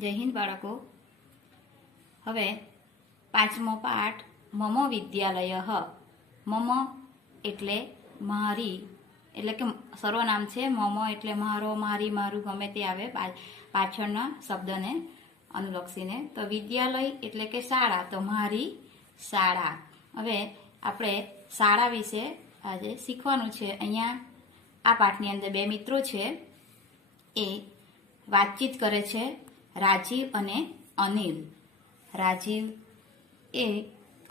જય હિન્દ બાળકો. હવે પાંચમો પાઠ મમ વિદ્યાલય. મમ એટલે મારી, એટલે કે સર્વનામ છે. મમ એટલે મારો, મારી, મારું, ગમે તે આવે પાછળના શબ્દને અનુલક્ષીને. તો વિદ્યાલય એટલે કે શાળા, તો મારી શાળા. હવે આપણે શાળા વિશે આજે શીખવાનું છે. અહીંયા આ પાઠની અંદર બે મિત્રો છે, એ વાતચીત કરે છે, રાજીવ અને અનિલ. રાજીવ એ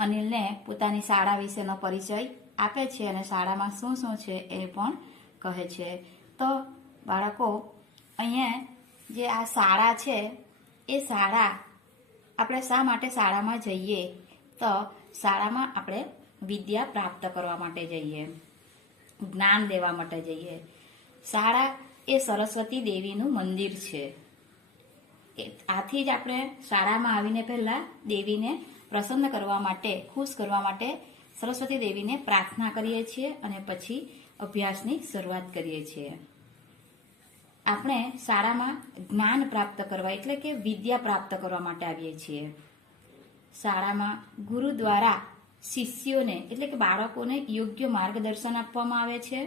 અનિલને પોતાની શાળા વિશેનો પરિચય આપે છે અને શાળામાં શું શું છે એ પણ કહે છે. તો બાળકો, અહીંયા જે આ શાળા છે એ શાળા આપણે શા માટે શાળામાં જઈએ? તો શાળામાં આપણે વિદ્યા પ્રાપ્ત કરવા માટે જઈએ, જ્ઞાન લેવા માટે જઈએ. શાળા એ સરસ્વતી દેવીનું મંદિર છે. આથી જ આપણે શાળામાં આવીને પહેલા દેવીને પ્રસન્ન કરવા માટે, ખુશ કરવા માટે સરસ્વતી દેવીને પ્રાર્થના કરીએ છીએ અને પછી અભ્યાસની શરૂઆત કરીએ છીએ. આપણે શાળામાં જ્ઞાન પ્રાપ્ત કરવા એટલે કે વિદ્યા પ્રાપ્ત કરવા માટે આવીએ છીએ. શાળામાં ગુરુ દ્વારા શિષ્યોને એટલે કે બાળકોને યોગ્ય માર્ગદર્શન આપવામાં આવે છે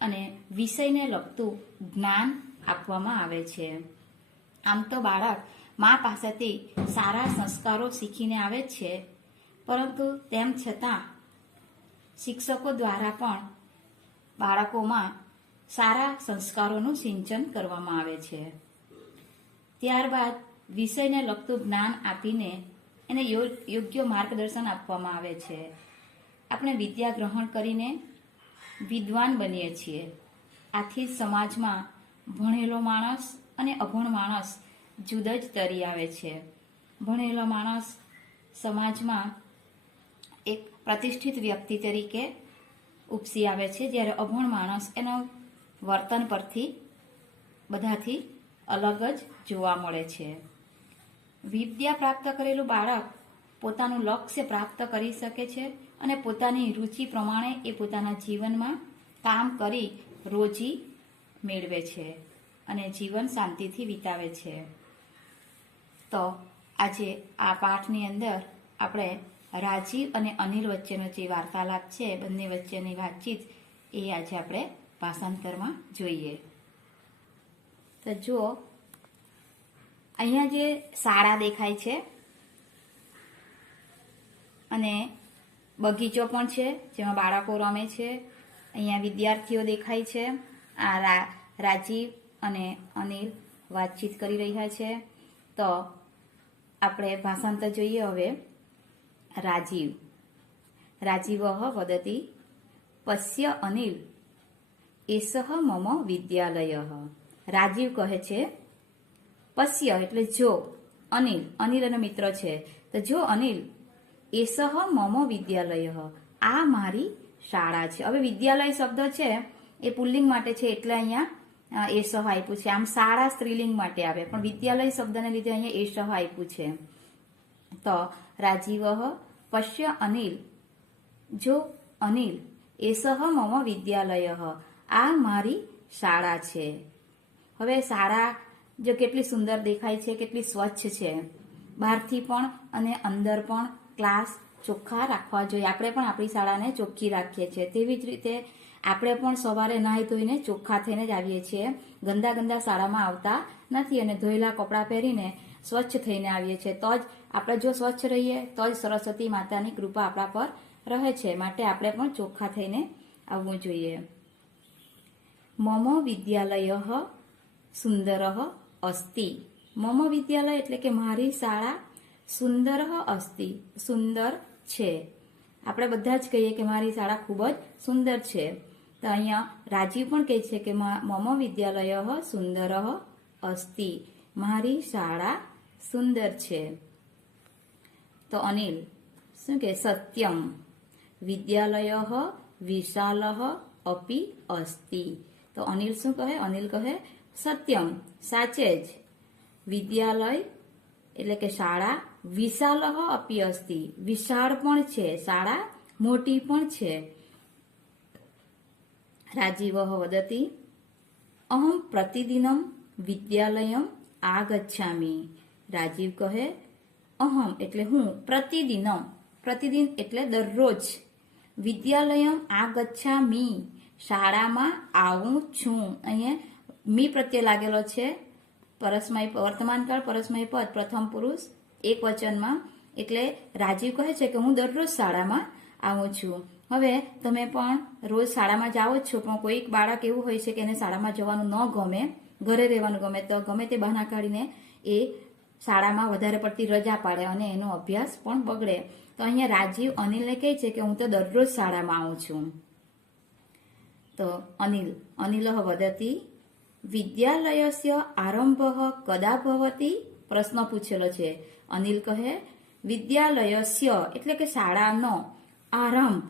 અને વિષયને લગતું જ્ઞાન આપવામાં આવે છે. આમ તો બાળક મા પાસેથી સારા સંસ્કારો શીખીને આવે છે, પરંતુ તેમ છતાં શિક્ષકો દ્વારા પણ બાળકોમાં સારા સંસ્કારોનું સિંચન કરવામાં આવે છે. ત્યારબાદ વિષયને લગતું જ્ઞાન આપીને એને યોગ્ય માર્ગદર્શન આપવામાં આવે છે. આપણે વિદ્યા ગ્રહણ કરીને વિદ્વાન બનીએ છીએ. આથી સમાજમાં ભણેલો માણસ અને અભણ માણસ જુદા જ તરી આવે છે. ભણેલો માણસ સમાજમાં એક પ્રતિષ્ઠિત વ્યક્તિ તરીકે ઉપસી આવે છે, જ્યારે અભણ માણસ એનો વર્તન પરથી બધાથી અલગ જ જોવા મળે છે. વિદ્યા પ્રાપ્ત કરેલું બાળક પોતાનું લક્ષ્ય પ્રાપ્ત કરી શકે છે અને પોતાની રુચિ પ્રમાણે એ પોતાના જીવનમાં કામ કરી રોજી મેળવે છે અને જીવન શાંતિથી વિતાવે છે. તો આજે આ પાઠની અંદર આપણે રાજીવ અને અનિલ વચ્ચેનો જે વાર્તાલાપ છે, બંને વચ્ચેની વાતચીત, એ આજે આપણે ભાષાંતરમાં જોઈએ. તો જુઓ, અહીંયા જે શાળા દેખાય છે અને બગીચો પણ છે જેમાં બાળકો રમે છે. અહીંયા વિદ્યાર્થીઓ દેખાય છે. આ રાજીવ અને અનિલ વાતચીત કરી રહ્યા છે. તો આપણે ભાષાંતર જોઈએ. હવે રાજીવ વદતિ પશ્ય અનિલ એસહ મમ વિદ્યાલય. રાજીવ કહે છે, પશ્ય એટલે જો, અનિલ એનો મિત્ર છે, તો જો અનિલ, એસહ મમ વિદ્યાલય, આ મારી શાળા છે. હવે વિદ્યાલય શબ્દ છે એ પુલ્લિંગ માટે છે એટલે અહીંયા એસહ આપ્યું છે. આમ શાળા સ્ત્રીલિંગ માટે આવે, પણ વિદ્યાલય શબ્દને લીધે અહીંયા એસહ આપ્યું છે. તો રાજીવ પશ્ય અનિલ, જો અનિલ, એસહ મમ વિદ્યાલય, આ મારી શાળા છે. હવે શાળા જો કેટલી સુંદર દેખાય છે, કેટલી સ્વચ્છ છે. બહારથી પણ અને અંદર પણ ક્લાસ ચોખ્ખા રાખવા જોઈએ. આપણે પણ આપણી શાળાને ચોખ્ખી રાખીએ છીએ. તેવી જ રીતે આપણે પણ સવારે નાહી ધોઈને ચોખ્ખા થઈને જ આવીએ છીએ. ગંદા શાળામાં આવતા નથી અને ધોયેલા કપડાં પહેરીને સ્વચ્છ થઈને આવીએ છીએ. તો જ આપણે જો સ્વચ્છ રહીએ તો જ સરસ્વતી માતાની કૃપા આપણા પર રહે છે. માટે આપણે પણ ચોખ્ખા થઈને આવવું જોઈએ. મમ વિદ્યાલય સુંદર અસ્તિ. મમ વિદ્યાલય એટલે કે મારી શાળા સુંદર અસ્તિ, સુંદર છે. આપણે બધા જ કહીએ કે મારી શાળા ખૂબ જ સુંદર છે. તો અહીંયા રાજીવ પણ કહે છે કે મમ વિદ્યાલય સુંદર અસ્તિ, મારી શાળા સુંદર છે. તો અનિલ શું કહે? સત્યમ વિદ્યાલય વિશાલ અપી અસ્તિ. તો અનિલ શું કહે? અનિલ કહે સત્યમ, સાચે જ. વિદ્યાલય એટલે કે શાળા વિશાલ અપી અસ્તિ, વિશાળ પણ છે, શાળા મોટી પણ છે. રાજીવ વદતિ અહમ પ્રતિદિનમ વિદ્યાલયમ આગચ્છામિ. રાજીવ કહે અહમ એટલે હું પ્રતિદિનમ, પ્રતિદિન એટલે દરરોજ, વિદ્યાલયમ આગચ્છામિ શાળામાં આવું છું. અહીંયા મી પ્રત્યે લાગેલો છે પરસ્મય વર્તમાનકાળ પરસ્મય પદ પ્રથમ પુરુષ એક વચનમાં, એટલે રાજીવ કહે છે કે હું દરરોજ શાળામાં આવું છું. હવે તમે પણ રોજ શાળામાં જાઓ જ છો, પણ કોઈક બાળક એવું હોય છે કે એને શાળામાં જવાનું ન ગમે, ઘરે રહેવાનું ગમે, તો ગમે તે બહાના કાઢીને એ શાળામાં વધારે પડતી રજા પાડે અને એનો અભ્યાસ પણ બગડે. તો અહીંયા રાજીવ અનિલને કહે છે કે હું તો દરરોજ શાળામાં આવું છું. તો અનિલઃ વદતિ વિદ્યાલયસ્ય આરંભઃ કદા ભવતિ? પ્રશ્ન પૂછેલો છે. અનિલ કહે વિદ્યાલયસ્ય એટલે કે શાળાનો, આરંભ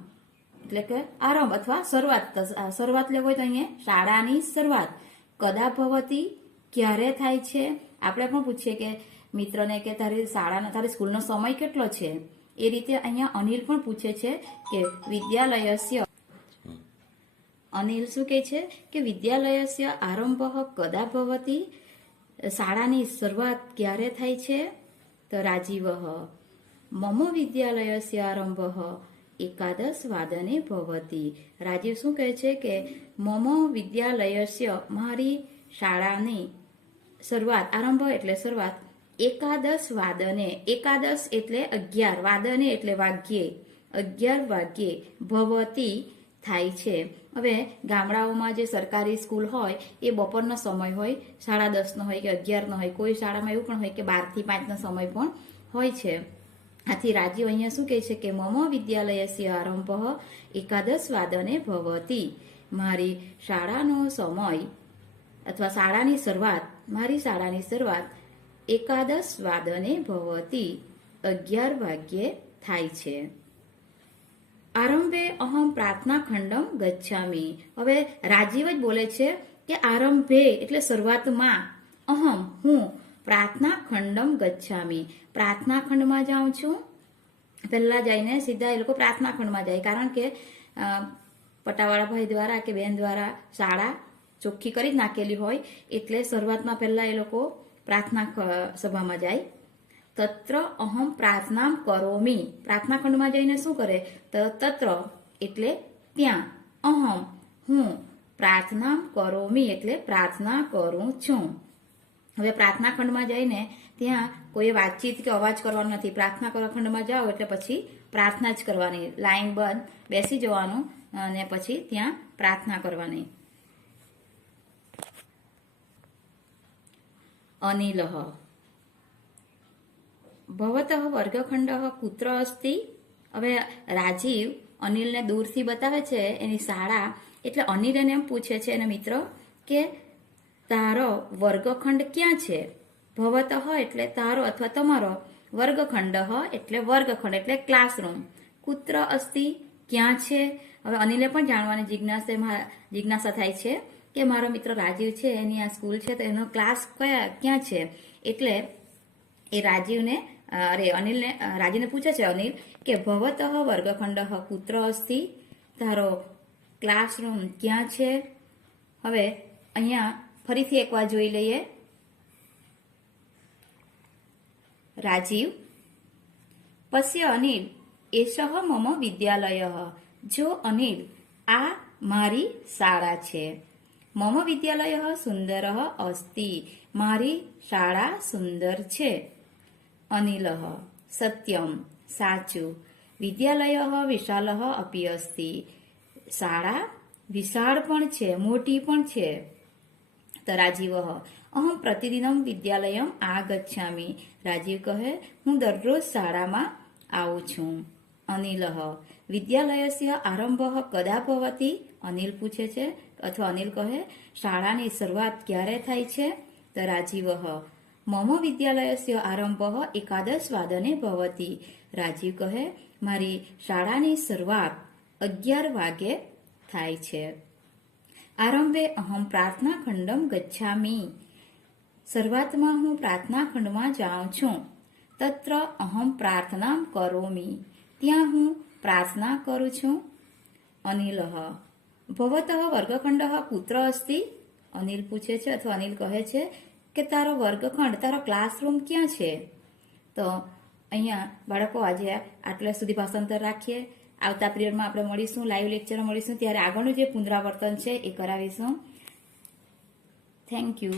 એટલે કે આરંભ અથવા શરૂઆત લેવો હોય તો અહીંયા શાળાની શરૂઆત, કદા ભવતિ ક્યારે થાય છે? આપણે પણ પૂછીએ કે મિત્રને કે તારી સ્કૂલનો સમય કેટલો છે, એ રીતે અહીંયા અનિલ પણ પૂછે છે કે વિદ્યાલયસ્ય, અનિલ શું કહે છે કે વિદ્યાલયસ્ય આરંભ કદા ભવતિ, શાળાની શરૂઆત ક્યારે થાય છે? તો રાજીવ મમ વિદ્યાલયસ્ય આરંભ એકાદશ વાદને ભવતિ. રાજીવ શું કહે છે કે મમ વિદ્યાલયસ્ય મારી શાળાની શરૂઆત, આરંભ એટલે શરૂઆત, એકાદશ વાદને, એકાદશ એટલે 11, વાદને એટલે વાગ્યે, 11 વાગ્યે, ભવતી થાય છે. હવે ગામડાઓમાં જે સરકારી સ્કૂલ હોય એ બપોરનો સમય હોય, 10:30નો હોય કે 11નો હોય, કોઈ શાળામાં એવું પણ હોય કે 12 થી 5નો સમય પણ હોય છે. આથી રાજીવ અહીંયા શું કહે છે કે મમ વિદ્યાલયસ્ય આરંભ એકાદશ વાદને ભવતિ, મારી શાળાનો સમય અથવા શાળાની શરૂઆત, મારી શાળાની શરૂઆત એકાદશ વાદને ભવતિ, 11 વાગ્યે થાય છે. આરંભે અહમ પ્રાર્થના ખંડમ ગચ્છામિ. હવે રાજીવ જ બોલે છે કે આરંભે એટલે શરૂઆતમાં, અહમ હું, પ્રાર્થના ખંડમ ગચ્છામિ પ્રાર્થના ખંડમાં જાઉં છું. પહેલા જઈને સીધા એ લોકો પ્રાર્થના ખંડમાં જાય, કારણ કે પટાવાળા ભાઈ દ્વારા કે બેન દ્વારા શાળા ચોખ્ખી કરી જ નાખેલી હોય, એટલે શરૂઆતમાં પહેલા એ લોકો પ્રાર્થના સભામાં જાય. તત્ર અહમ પ્રાર્થના કરોમિ, પ્રાર્થના ખંડમાં જઈને શું કરે? તો તત્ર એટલે ત્યાં, અહમ હું, પ્રાર્થના કરોમિ એટલે પ્રાર્થના કરું છું. હવે પ્રાર્થના ખંડમાં જઈને ત્યાં કોઈ વાતચીત કે અવાજ કરવાનો નથી. પ્રાર્થના ખંડમાં જાઓ એટલે પછી પ્રાર્થના જ કરવાની, લાઈન બંધ બેસી જવાનું અને પછી ત્યાં પ્રાર્થના કરવાની. અનિલઃ ભવતઃ વર્ગખંડઃ કુત્ર અસ્તિ? હવે રાજીવ અનિલને દૂરથી બતાવે છે એની શાળા, એટલે અનિલ એને એમ પૂછે છે એના મિત્ર કે તારો વર્ગખંડ ક્યાં છે? ભવતઃ એટલે તારો અથવા તમારો, વર્ગખંડ એટલે વર્ગખંડ એટલે ક્લાસરૂમ, કુત્ર અસ્તિ ક્યાં છે? હવે અનિલે પણ જાણવાની જિજ્ઞાસા થાય છે કે મારો મિત્ર રાજીવ છે એની આ સ્કૂલ છે તો એનો ક્લાસ ક્યાં છે? એટલે એ રાજીવને પૂછે છે અનિલ કે ભવતઃ વર્ગખંડ કુત્ર અસ્તિ, તારો ક્લાસરૂમ ક્યાં છે? હવે અહીંયા ફરીથી એકવાર જોઈ લઈએ. રાજીવ પશ્ય અનિલ એષઃ મમ વિદ્યાલય. જો અનિલ આ મારી શાળા છે. મમ વિદ્યાલય સુંદર અસ્તિ, મારી શાળા સુંદર છે. અનિલ સત્યમ સાચું, વિદ્યાલય વિશાલ અપી અસ્તિ, શાળા વિશાળ પણ છે, મોટી પણ છે. તો રાજીવ અહમ પ્રતિદિનમ વિદ્યાલયમ આગચ્છામિ. રાજીવ કહે હું દરરોજ શાળામાં આવું છું. અનિલ વિદ્યાલયસ્ય આરંભ કદા ભવતિ? અનિલ પૂછે છે અથવા અનિલ કહે શાળાની શરૂઆત ક્યારે થાય છે? તો રાજીવ મમ વિદ્યાલયસ્ય આરંભ એકાદશ વાદને ભવતિ. રાજીવ કહે મારી શાળાની શરૂઆત 11 વાગે થાય છે. આરંભે અહમ પ્રાર્થના ખંડમ ગચ્છામિ. શરૂઆતમાં હું પ્રાર્થના ખંડમાં જાઉં છું. તત્ર અહમ પ્રાર્થના કરોમિ. ત્યાં હું પ્રાર્થના કરું છું. અનિલ ભવતઃ વર્ગખંડ કુત્ર અસ્તિ? અનિલ પૂછે છે અથવા અનિલ કહે છે કે તારો વર્ગખંડ, તારો ક્લાસરૂમ ક્યાં છે? તો અહીંયા બાળકો આજે આટલા સુધી ભાષાંતર રાખીએ. આવતા પિરિયડમાં આપણે મળીશું, લાઈવ લેક્ચરમાં મળીશું, ત્યારે આગળનું જે પુનરાવર્તન છે એ કરાવીશું. Thank you.